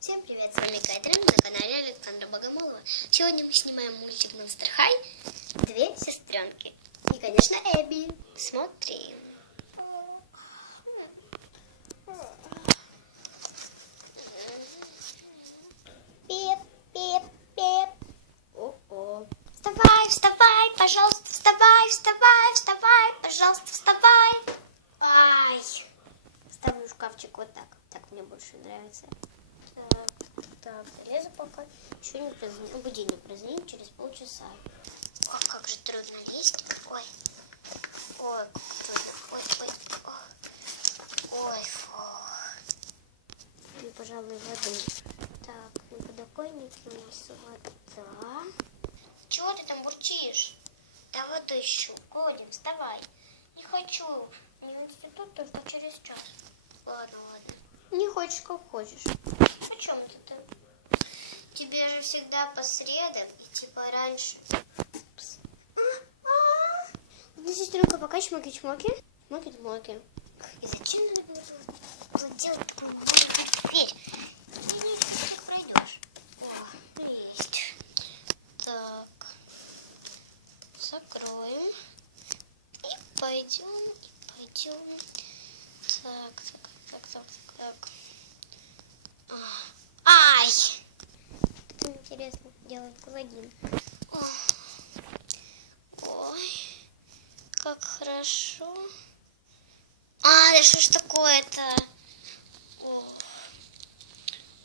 Всем привет, с вами Кэтрин на канале Александра Богомолова. Сегодня мы снимаем мультик Monster High «Две сестренки». И, конечно, Эбби. Смотрим. Пеп, пеп, пеп. О-о. Вставай, вставай, пожалуйста, вставай, вставай, вставай, пожалуйста, вставай. Ай. Ставлю шкафчик вот так. Так мне больше нравится. Так, залезу пока. Еще не прозвонил. Будильник прозвонит через полчаса. Ох, как же трудно лезть. Ой. Ой, как трудно. Ой, ой, ой. Ой, фу. Ну, пожалуй, воды. Так, на подоконнике у нас вода. Чего ты там бурчишь? Да воду ищу. Колин, вставай. Не хочу. Не в институт только через час. Ладно, ладно. Не хочешь, как хочешь. Почем это ты? Тебе же всегда по средам и типа раньше. Пс. А-а. Ну, сестренка, пока чмоки-чмоки. Чмоки-чмоки. И зачем надо было делать такую маленькую дверь? Ты не пройдешь. О, есть. Так. Закроем. И пойдем, и пойдем. Так, так, так, так, так. Ай! Интересно делать паладин. Ох. Ой, как хорошо. А, да что ж такое-то?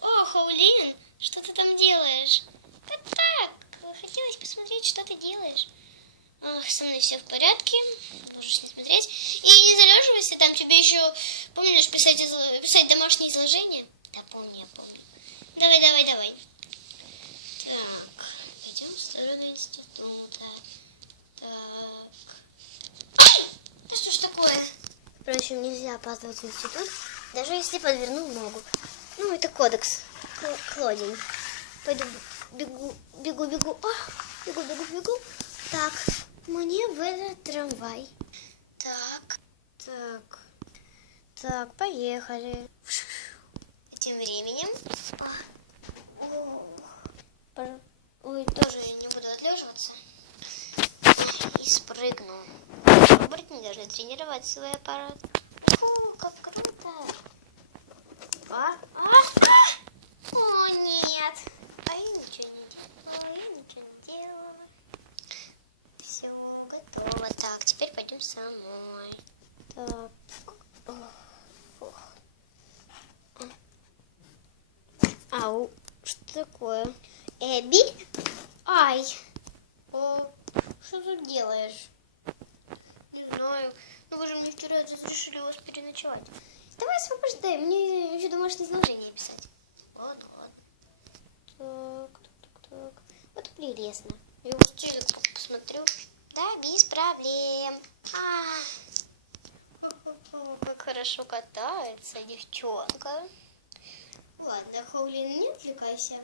О, Хаулин, что ты там делаешь? Да так, хотелось посмотреть, что ты делаешь. Ах, со мной все в порядке, можешь не смотреть. И не залеживайся, там тебе еще, помнишь, писать, писать домашние изложения? Да, помню, я помню. Давай, давай, давай. Так, идем в сторону института. Так. Ай! Да что ж такое? Впрочем, нельзя опаздывать в институт, даже если подвернул ногу. Ну, это кодекс. К- Клодень. Пойду бегу, бегу, бегу. А, бегу, бегу, бегу. Так, мне в этот трамвай. Так, так, так, поехали. Тем временем... а, о, Ой, тоже не буду отлеживаться. И спрыгну. Оборотни должны тренировать свой аппарат. Фу, как круто. А? А? А? О, нет. А я ничего не делала. Я ничего не делала. Все готово. Так, теперь пойдем самой. Так. Ох. Ау, что такое? Эбби? Ай. О, что ты делаешь? Не знаю. Ну вы же мне вчера разрешили вас переночевать. Давай освобождай, мне еще домашнее изложение писать. Вот, вот. Так, так, так. Вот прелестно. Я уж телек посмотрю. Да, без проблем. А, как хорошо катается девчонка. Ладно, Хаулин, не отвлекайся.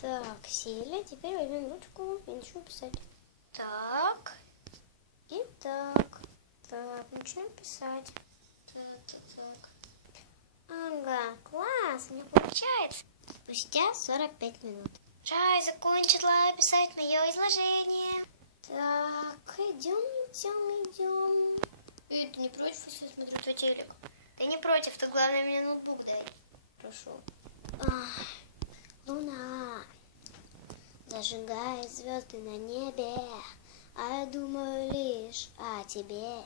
Так, сели. Теперь возьмем ручку и начнем писать. Так. И так. Так, начнем писать. Так. Ага, класс, у меня получается. Спустя 45 минут. Рай закончила писать мое изложение. Так, идем, идем, идем. И ты не против, если я смотрю твой телек? Ты не против, ты главное мне ноутбук дай. Прошу. Ах, луна, зажигает звезды на небе, а я думаю лишь о тебе,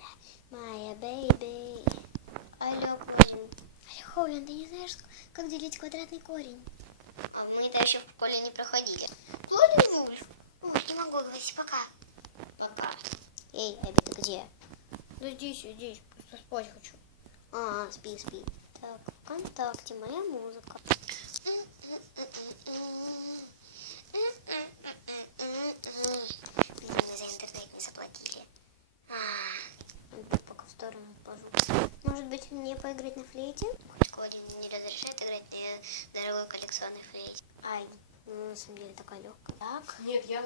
моя бэйби. Алло, Клодин. Алло, Хоулин, ты не знаешь, как делить квадратный корень? А мы это еще в школе не проходили. Клодин Вульф. Ой, не могу говорить, пока. Пока. Эй, Эбби, ты где? Да здесь, здесь, просто спать хочу. А, спи, спи. Так, ВКонтакте моя музыка. Блин, мне за интернет не заплатили. А, пока в сторону отложу. Может поиграть на флейте? Клодин не разрешает играть на дорогой коллекционной флейте. Ай, ну, на самом деле такая легкая. Так, Нет, я